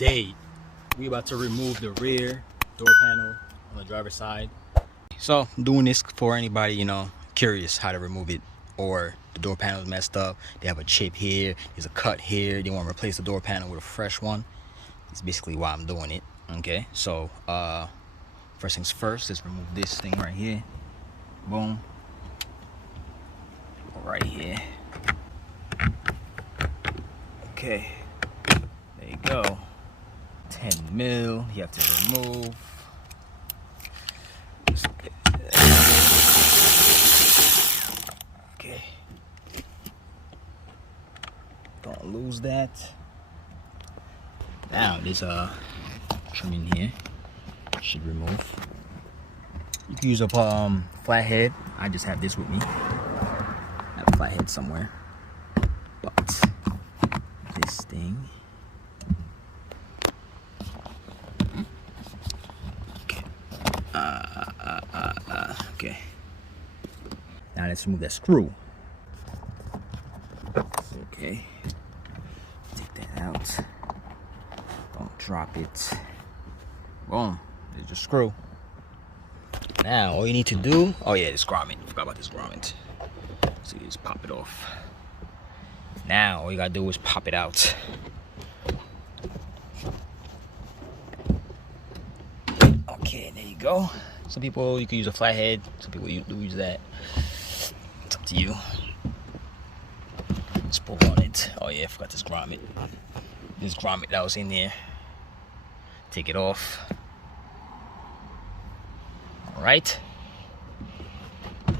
Today we about to remove the rear door panel on the driver's side. So I'm doing this for anybody, you know, curious how to remove it, or the door panel is messed up, they have a chip here, there's a cut here, they want to replace the door panel with a fresh one. It's basically why I'm doing it. Okay, so first things first, let's remove this thing right here. Boom. Right here. Okay, there you go. 10 mil you have to remove. Okay, don't lose that. Now this trim in here should remove. You can use a flathead. I just have this with me. I have a flathead somewhere, but this thing. Okay. Now let's remove that screw. Okay. Take that out. Don't drop it. Boom. There's the screw. Now all you need to do, oh yeah, this grommet. Forgot about this grommet. So you just pop it off. Now all you gotta do is pop it out. Okay, there you go. Some people, you can use a flathead. Some people do use that. It's up to you. Let's pull on it. Oh yeah, I forgot this grommet. This grommet that was in there. Take it off. All right. Over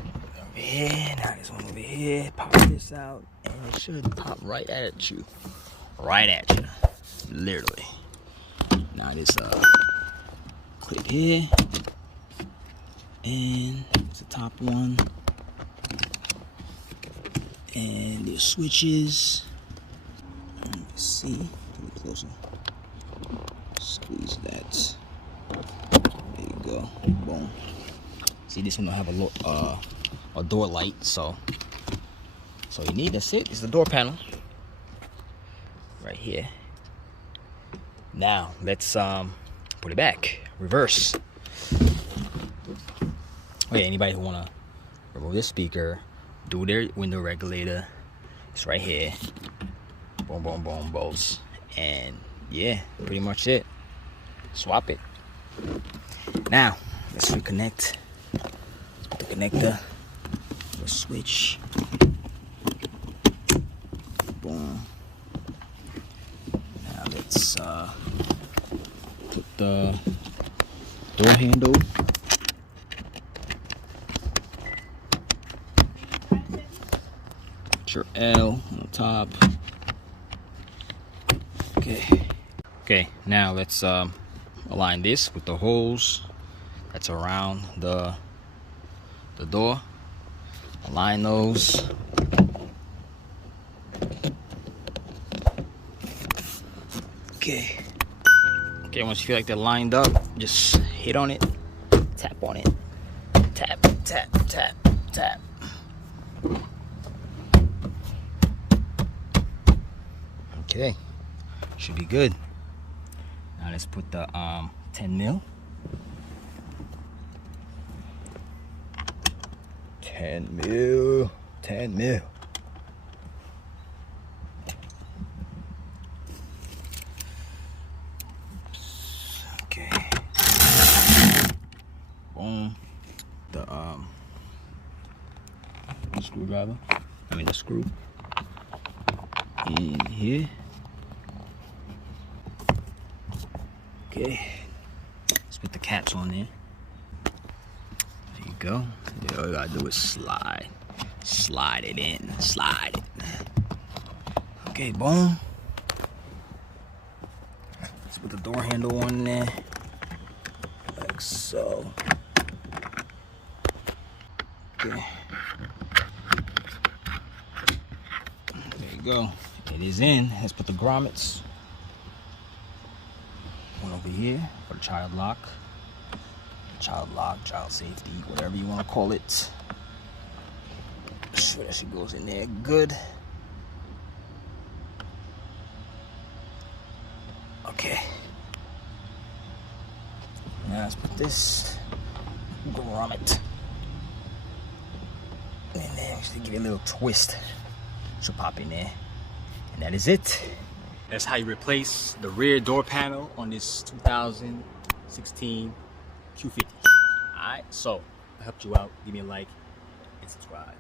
here. Now this one over here. Pop this out, and it should pop right at you. Right at you. Literally. Now this clip here. And it's the top one, and the switches. Let me see, get it closer. Squeeze that. There you go. Boom. See, this one don't have a door light, so you need, that's it. It's the door panel right here. Now let's put it back. Reverse. Oh yeah, anybody who wanna remove this speaker, do their window regulator, it's right here. Boom, boom, boom, bolts. And yeah, pretty much it. Swap it. Now, let's reconnect. Let's put the connector, the switch. Boom. Now let's put the door handle. Your L on the top. Okay, now let's align this with the holes that's around the door. Align those. Okay, once you feel like they're lined up, just hit on it, tap on it, tap, tap, tap, tap. Okay, should be good. Now let's put the 10 mil. 10 mil. 10 mil. Okay. Boom. The screwdriver. I mean the screw. In here. Okay, let's put the caps on there. There you go. All you gotta do is slide it in, slide it. Okay, boom. Let's put the door handle on there, like so. Okay, there you go. It is in. Let's put the grommets. One over here for the child lock, child safety, whatever you want to call it. So that she goes in there good. Okay. let's put this grommet and then actually give it a little twist. Should pop in there, and that is it. That's how you replace the rear door panel on this 2016 Q50. Alright, so I helped you out. Give me a like and subscribe.